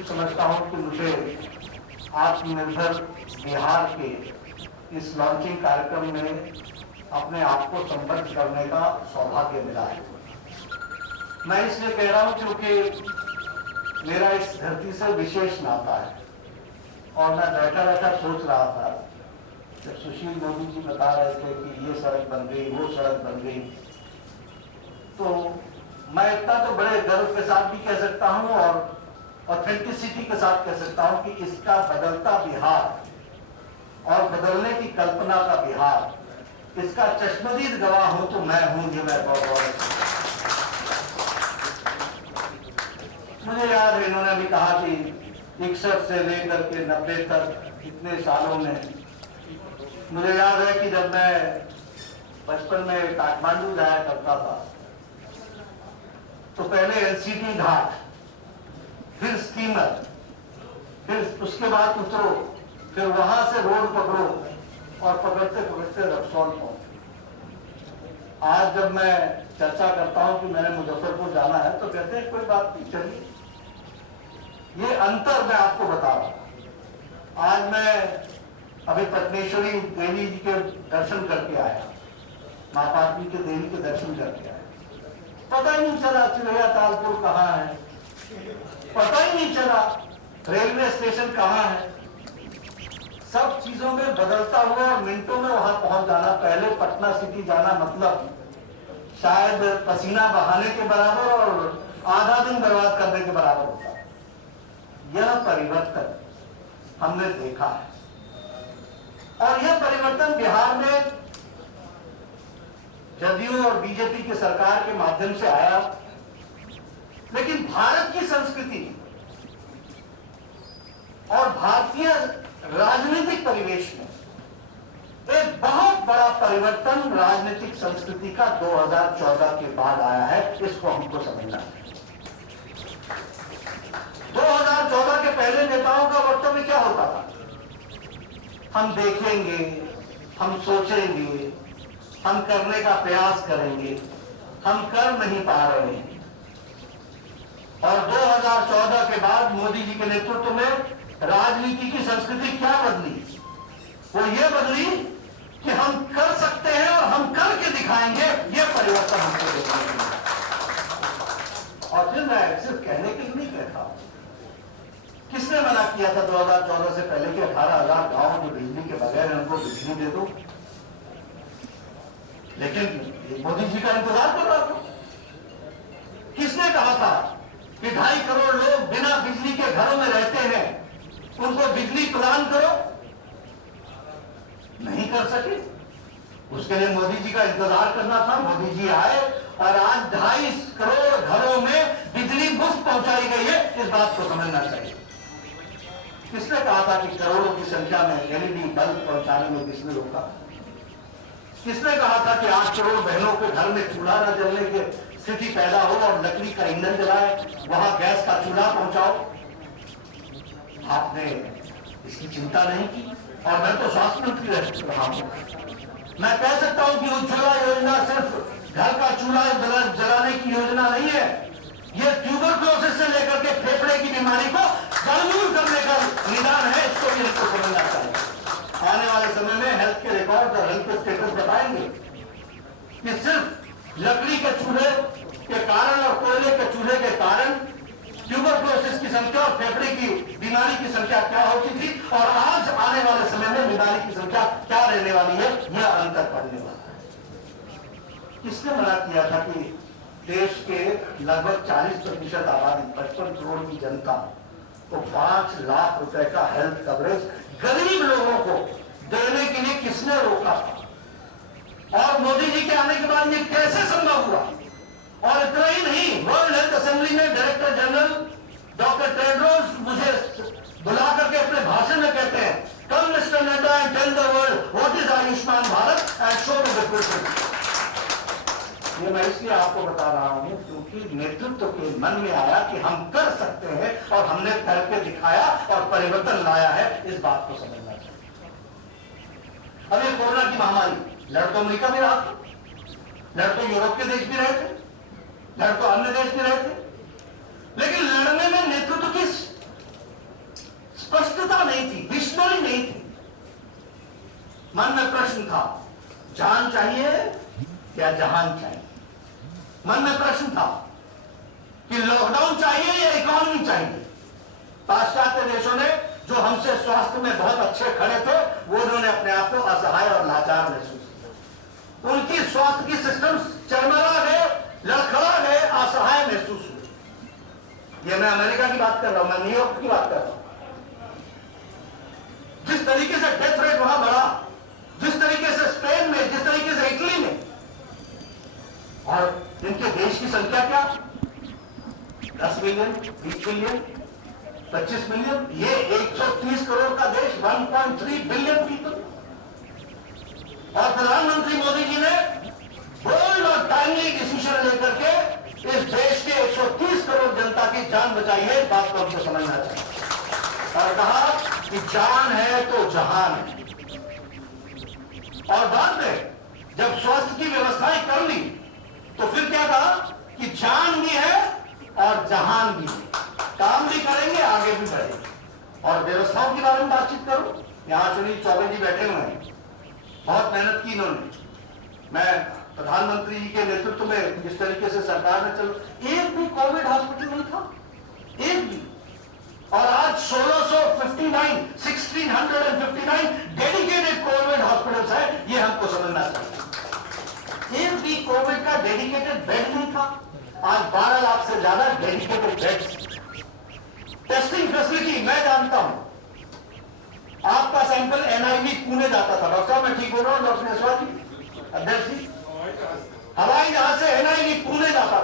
ठीक समझता हूँ कि मुझे आत्मनिर्भर बिहार के इस लॉन्चिंग कार्यक्रम में अपने आप को संबद्ध करने का सौभाग्य मिला है। मैं इसलिए कह रहा हूँ क्योंकि मेरा इस धरती से विशेष नाता है और मैं बैठा बैठा सोच रहा था जब सुशील मोदी जी बता रहे थे कि ये सड़क बन गई, वो सड़क बन गई, तो मैं इतना तो बड़े गर्व के साथ भी कह सकता हूं और ऑथेंटिसिटी के साथ कह सकता हूं कि इसका बदलता बिहार और बदलने की कल्पना का बिहार, इसका चश्मदीद गवाह हूं तो मैं हूं। ये मैं बहुत मुझे याद है इन्होंने भी कहा कि 61 से लेकर के 90 तक इतने सालों में, मुझे याद है कि जब मैं बचपन में काठमांडू जाया करता था तो पहले एलसीटी घाट, फिर स्टीमर, फिर उसके बाद उतरो, फिर वहां से रोड पकड़ो और पकड़ते पकड़ते रक्सौल पहुंचे। आज जब मैं चर्चा करता हूं कि मैंने मुजफ्फरपुर जाना है तो कहते हैं कोई बात नहीं, चलिए। ये अंतर मैं आपको बता रहा हूं। आज मैं अभी पटनेश्वरी देवी जी के दर्शन करके आया, मां पार्वती के देवी के दर्शन करके आया। पता ही नहीं चला चिड़ैया तालपुर कहाँ है, पता ही नहीं चला रेलवे स्टेशन कहाँ है। सब चीजों में बदलता हुआ और मिनटों में वहां पहुंच जाना। पहले पटना सिटी जाना मतलब शायद पसीना बहाने के बराबर और आधा दिन बर्बाद करने के बराबर होता है। यह परिवर्तन हमने देखा है और यह परिवर्तन बिहार में जदयू और बीजेपी की सरकार के माध्यम से आया, लेकिन भारत की संस्कृति और भारतीय राजनीतिक परिवेश में एक बहुत बड़ा परिवर्तन राजनीतिक संस्कृति का 2014 के बाद आया है। इसको हमको समझना है। 2014 के पहले नेताओं का वक्तव्य क्या होता था? हम देखेंगे, हम सोचेंगे, हम करने का प्रयास करेंगे, हम कर नहीं पा रहे हैं। और 2014 के बाद मोदी जी के नेतृत्व में राजनीति की संस्कृति क्या बदली? वो ये बदली कि हम कर सकते हैं और हम करके दिखाएंगे। ये परिवर्तन हमको देखने को मिला। और फिर मैं सिर्फ कहने के लिए नहीं कहता हूं। किसने मना किया था 2014 से पहले कि 18,000 गांव जो बिजली के बगैर उनको बिजली दे दो? लेकिन मोदी जी का इंतजार कर रहा था। किसने कहा था कि 2.5 करोड़ लोग बिना बिजली के घरों में रहते हैं, उनको बिजली प्रदान करो? नहीं कर सके। उसके लिए मोदी जी का इंतजार करना था। मोदी जी आए और आज 2.5 करोड़ घरों में बिजली मुफ्त पहुंचाई गई है। इस बात को समझना चाहिए। किसने कहा था कि करोड़ों की संख्या में एलईडी बल्ब पहुंचाने में किसने रोका? किसने कहा था कि 8 करोड़ बहनों के घर में चूल्हा न जलने की स्थिति पैदा हो और लकड़ी का ईंधन जलाए, वहां गैस का चूल्हा पहुंचाओ? आपने इसकी चिंता नहीं की। और मैं तो स्वास्थ्य मंत्री रहा हूं, मैं कह सकता हूं कि उज्ज्वला योजना सिर्फ घर का चूल्हा जलाने की योजना नहीं है। ये ट्यूबरक्लोसिस से लेकर के फेफड़े की बीमारी को दूर करने का निदान है। इसको भी हमको समझना चाहिए। आने वाले समय में हेल्थ के रिकॉर्ड और हेल्थ के स्टेटस बताएंगे कि सिर्फ लकड़ी के चूल्हे के कारण और कोयले के चूल्हे के कारण ट्यूबरक्लोसिस की संख्या और फेफड़े की बीमारी की संख्या क्या होती थी और आज आने वाले समय में बीमारी की संख्या क्या रहने वाली है। यह अंतर पड़ने वाला है। किसने मना किया था कि देश के लगभग 40% आबादी, 55 करोड़ की जनता को 5 लाख रुपए का हेल्थ कवरेज गरीब लोगों को देने के लिए किसने रोका था? और मोदी जी के आने के बाद ये कैसे संभव हुआ? और इतना ही नहीं, वर्ल्ड हेल्थ असेंबली में डायरेक्टर जनरल डॉक्टर टेड्रोस मुझे बुला करके अपने भाषण में कहते हैं, come mister Nadda and tell the world what is Ayushman Bharat and show the difference. ये मैं इसलिए आपको बता रहा हूं क्योंकि नेतृत्व के मन में आया कि हम कर सकते हैं और हमने करके दिखाया और परिवर्तन लाया है। इस बात को समझना चाहिए। अभी कोरोना की महामारी लड़ तो अमेरिका में रहा था, लड़ तो यूरोप के देश भी रहे थे, लड़ तो अन्य देश भी रहे थे, लेकिन लड़ने में नेतृत्व किस स्पष्टता नहीं थी, विजनरी नहीं थी। मन में प्रश्न था, जान चाहिए या जहान चाहिए। मन में प्रश्न था कि लॉकडाउन चाहिए या इकोनॉमी चाहिए। पाश्चात्य देशों ने जो हमसे स्वास्थ्य में बहुत अच्छे खड़े थे, वो उन्होंने अपने आप को असहाय और लाचार महसूस किया। उनकी स्वास्थ्य की सिस्टम चरमरा गए, लड़खड़ा गए, असहाय महसूस हुए। ये मैं अमेरिका की बात कर रहा हूं, मैं न्यूयॉर्क की बात कर रहा हूं। जिस तरीके से डेथ रेट वहां बढ़ा, जिस तरीके से स्पेन में, जिस तरीके से इटली में, और इनके देश की संख्या क्या, 10 मिलियन, 20 मिलियन, 25 मिलियन, ये 130 करोड़ का देश, 1.3 बिलियन पीपल। और प्रधानमंत्री मोदी जी ने बोल्ड और टाइमली डिसीजन लेकर के इस देश के 130 करोड़ जनता की जान बचाई है। बात को हमको समझना चाहिए। और कहा कि जान है तो जहान है। और बाद में जब स्वास्थ्य की व्यवस्थाएं कर ली, तो फिर क्या कहा कि जान भी है और जहान भी है। काम भी करेंगे, आगे भी बढ़ेंगे। और व्यवस्थाओं के बारे में बातचीत करो। यहां सुनील चौबे जी बैठे हुए हैं, बहुत मेहनत की इन्होंने। मैं प्रधानमंत्री जी के नेतृत्व में जिस तरीके से सरकार ने चलो, एक भी कोविड हॉस्पिटल नहीं था, एक भी। और आज 1659 डेडिकेटेड कोविड हॉस्पिटल्स है। ये हमको समझना चाहिए। एक भी कोविड का डेडिकेटेड बेड नहीं था। आज 12 लाख से ज्यादा डेडिकेटेड बेड्स। टेस्टिंग फैसिलिटी मैं जानता हूं, आपका सैंपल एनआईवी पुणे जाता था। डॉक्टर साहब मैं ठीक बोल रहा हूं? डॉक्टर नेसवाल जी, अध्यक्ष जी, हवाई जहाज से एनआईवी पुणे जाता था।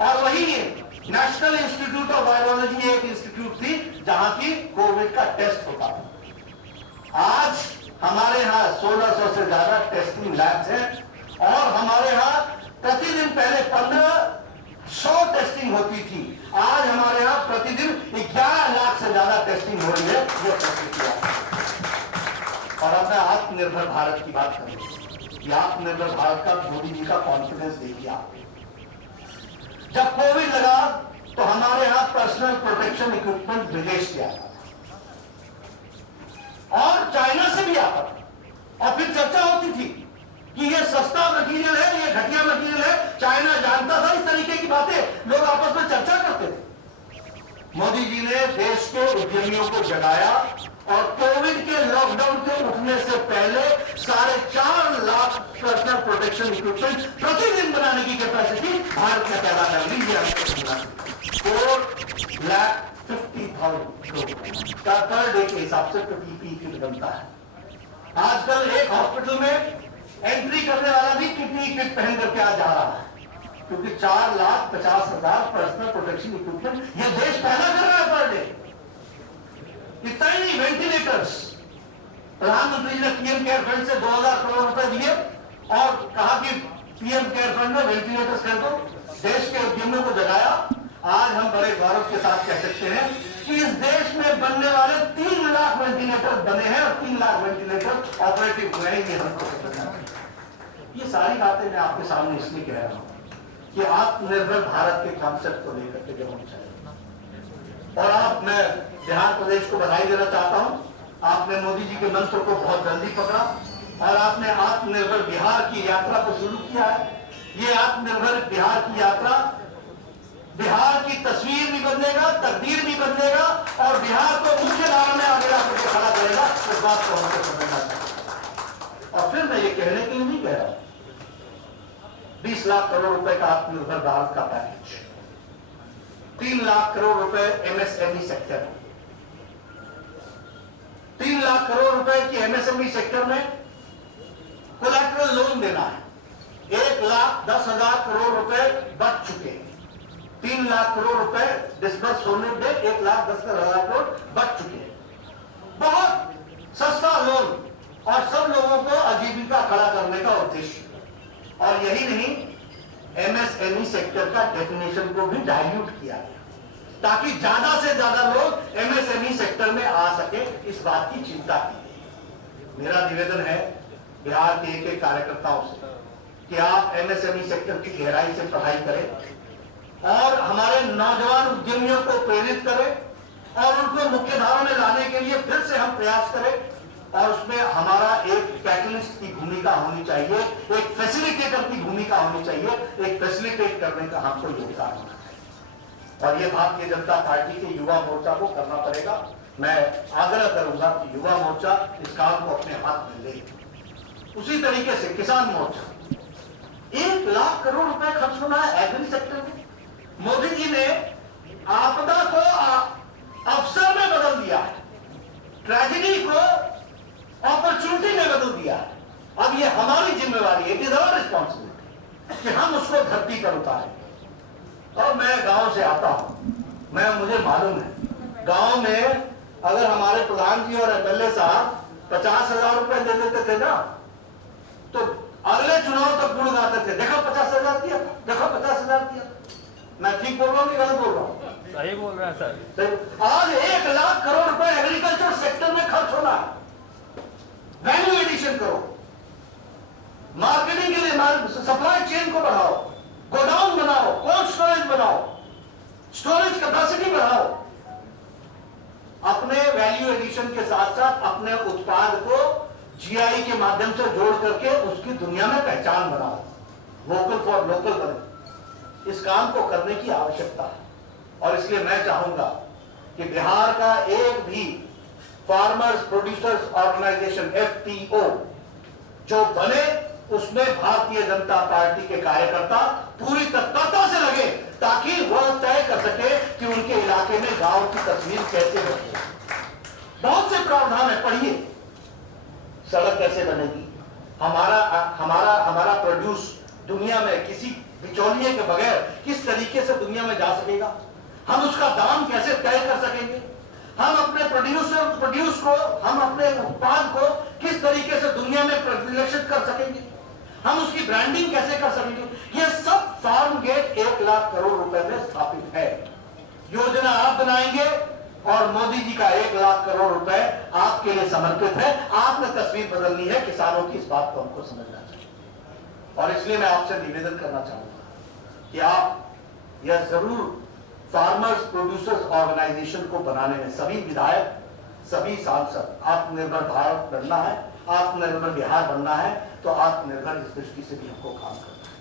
और वही नेशनल इंस्टीट्यूट ऑफ वायरोलॉजी एक इंस्टीट्यूट थी जहां की कोविड का टेस्ट होता था। आज हमारे यहां 1600 से ज्यादा टेस्टिंग लैब्स हैं। और हमारे यहां प्रतिदिन पहले 1500 टेस्टिंग होती थी, आज हमारे यहां प्रतिदिन 11 लाख से ज्यादा टेस्टिंग हो रही है। ये प्रक्रिया। और अब मैं आत्मनिर्भर भारत की बात करूं कि आत्मनिर्भर भारत का मोदी जी का कॉन्फिडेंस देखिए आप। जब कोविड लगा तो हमारे यहां पर्सनल प्रोटेक्शन इक्विपमेंट विदेश से आता था और चाइना से भी आता था। और फिर चर्चा होती थी कि ये सस्ता मटीरियल है, ये घटिया मटीरियल है। चाइना जानता था इस तरीके की बातें, लोग आपस में चर्चा करते थे। मोदी जी ने देश के उद्यमियों को जगाया और कोविड के लॉकडाउन के उठने से पहले 4.5 लाख पर्सनल प्रोटेक्शन इक्विपमेंट प्रतिदिन बनाने की कैपेसिटी भारत ने पैदा कर ली। 4,50,000 का पर डे के हिसाब से पीपीई किट बनता है। आजकल एक हॉस्पिटल में एंट्री करने वाला भी पीपीई किट पहन करके आ जा रहा है, क्योंकि 4,50,000 पर्सनल प्रोटेक्शन इक्विपमेंट ये देश पैदा कर रहा है पर डे। इतना ही नहीं, वेंटिलेटर्स प्रधानमंत्री जी ने पीएम केयर फंड से 2000 करोड़ रुपए दिए और कहा कि पीएम केयर फंड में वेंटिलेटर्स कर दो। देश के उद्यमियों को जगाया। आज हम बड़े गौरव के साथ कह सकते हैं कि इस देश में बनने वाले 3 लाख वेंटिलेटर बने हैं और 3 लाख वेंटिलेटर ऑपरेटिव हुए हैं। ये सारी बातें मैं आपके सामने इसलिए कह रहा हूं कि आत्मनिर्भर भारत के कॉन्सेप्ट को लेकर के जब हम चले। और आप, मैं बिहार प्रदेश को बधाई देना चाहता हूं। आपने मोदी जी के मंत्र को बहुत जल्दी पकड़ा और आपने आत्मनिर्भर बिहार की यात्रा को शुरू किया है। ये आत्मनिर्भर बिहार की यात्रा बिहार की तस्वीर भी बदलेगा, तकदीर भी बदलेगा और बिहार को मुख्य धारा में आगे आकर के खड़ा करेगा। इस बात को हमको समझना चाहिए। और फिर मैं ये कहने के लिए नहीं कह रहा 20 लाख करोड़ रुपए का आत्मनिर्भर भारत का पैकेज, 3 लाख करोड़ रुपए एमएसएमई सेक्टर, 3 लाख करोड़ रुपए की एमएसएमई सेक्टर में कोलैटरल लोन देना है। 1,10,000 करोड़ रुपए बच चुके हैं। 3 लाख करोड़ रुपए डिस्बर्स होने में 1,10,000 करोड़ बच चुके हैं। बहुत सस्ता लोन और सब लोगों को आजीविका खड़ा करने का उद्देश्य। और यही नहीं, एमएसएमई सेक्टर का डेफिनेशन को भी डाइल्यूट किया गया ताकि ज्यादा से ज्यादा लोग एमएसएमई सेक्टर में आ सके। इस बात की चिंता की। मेरा निवेदन है बिहार के एक कार्यकर्ताओं से कि आप एमएसएमई सेक्टर की गहराई से पढ़ाई करें और हमारे नौजवान उद्यमियों को प्रेरित करें और उनको मुख्यधारा में लाने के लिए फिर से हम प्रयास करें, और उसमें हमारा एक कैटलिस्ट की भूमिका होनी चाहिए, एक फैसिलिटेटर की भूमिका होनी चाहिए, एक फैसिलिटेट करने का हमको योगदान होना चाहिए। और ये भारतीय जनता पार्टी के युवा मोर्चा को करना पड़ेगा। मैं आग्रह करूंगा कि युवा मोर्चा इस काम को अपने हाथ में ले। उसी तरीके से किसान मोर्चा, 1 लाख करोड़ रुपए खर्च होना है एग्री सेक्टर में। मोदी जी ने आपदा को अवसर में बदल दिया है, ट्रेजेडी को अपॉर्चुनिटी में बदल दिया है। अब ये हमारी जिम्मेवारी है, इट इज आवर रिस्पॉन्सिबिलिटी कि हम उसको धरती पर उतारें। और मैं गांव से आता हूं, मुझे मालूम है गांव में अगर हमारे प्रधान जी और एमएलए साहब 50,000 रुपए दे देते थे ना, तो अगले चुनाव तक गुण गाते थे, देखो 50,000 दिया, देखो 50,000 दिया। मैं ठीक बोल रहा हूँ कि गलत बोल रहा हूँ? सही बोल रहे हैं सर। आज 1 लाख करोड़ रुपए एग्रीकल्चर सेक्टर में खर्च होना है। वैल्यू एडिशन करो, मार्केटिंग के लिए सप्लाई चेन को बढ़ाओ, गोडाउन बनाओ, कोल्ड स्टोरेज बनाओ, स्टोरेज कैपेसिटी बढ़ाओ। अपने वैल्यू एडिशन के साथ साथ अपने उत्पाद को जीआई के माध्यम से जोड़ करके उसकी दुनिया में पहचान बनाओ, वोकल फॉर लोकल बने। इस काम को करने की आवश्यकता है। और इसलिए मैं चाहूंगा कि बिहार का एक भी फार्मर्स प्रोड्यूसर्स ऑर्गेनाइजेशन एफपीओ जो बने, उसमें भारतीय जनता पार्टी के कार्यकर्ता पूरी तत्परता से लगे, ताकि वह तय कर सके कि उनके इलाके में गांव की तस्वीर कैसे बने। बहुत से प्रावधान है, पढ़िए। सड़क कैसे बनेगी, हमारा प्रोड्यूस दुनिया में किसी बिचौलिए के बगैर किस तरीके से दुनिया में जा सकेगा, हम उसका दाम कैसे तय कर सकेंगे, हम अपने प्रोड्यूस को, हम अपने उत्पाद को किस तरीके से दुनिया में प्रतिष्ठित कर सकेंगे, हम उसकी ब्रांडिंग कैसे कर सकेंगे। ये सब फार्म गेट 1 लाख करोड़ रुपए में स्थापित है। योजना आप बनाएंगे और मोदी जी का 1 लाख करोड़ रुपए आपके लिए समर्पित है। आपने तस्वीर बदलनी है किसानों की, इस बात को हमको समझना चाहिए। और इसलिए मैं आपसे निवेदन करना चाहूंगा कि आप यह जरूर फार्मर्स प्रोड्यूसर्स ऑर्गेनाइजेशन को बनाने में सभी विधायक, सभी सांसद, आत्मनिर्भर भारत बनना है, आत्मनिर्भर बिहार बनना है, तो आत्मनिर्भर इस दृष्टि से भी हमको काम करना है।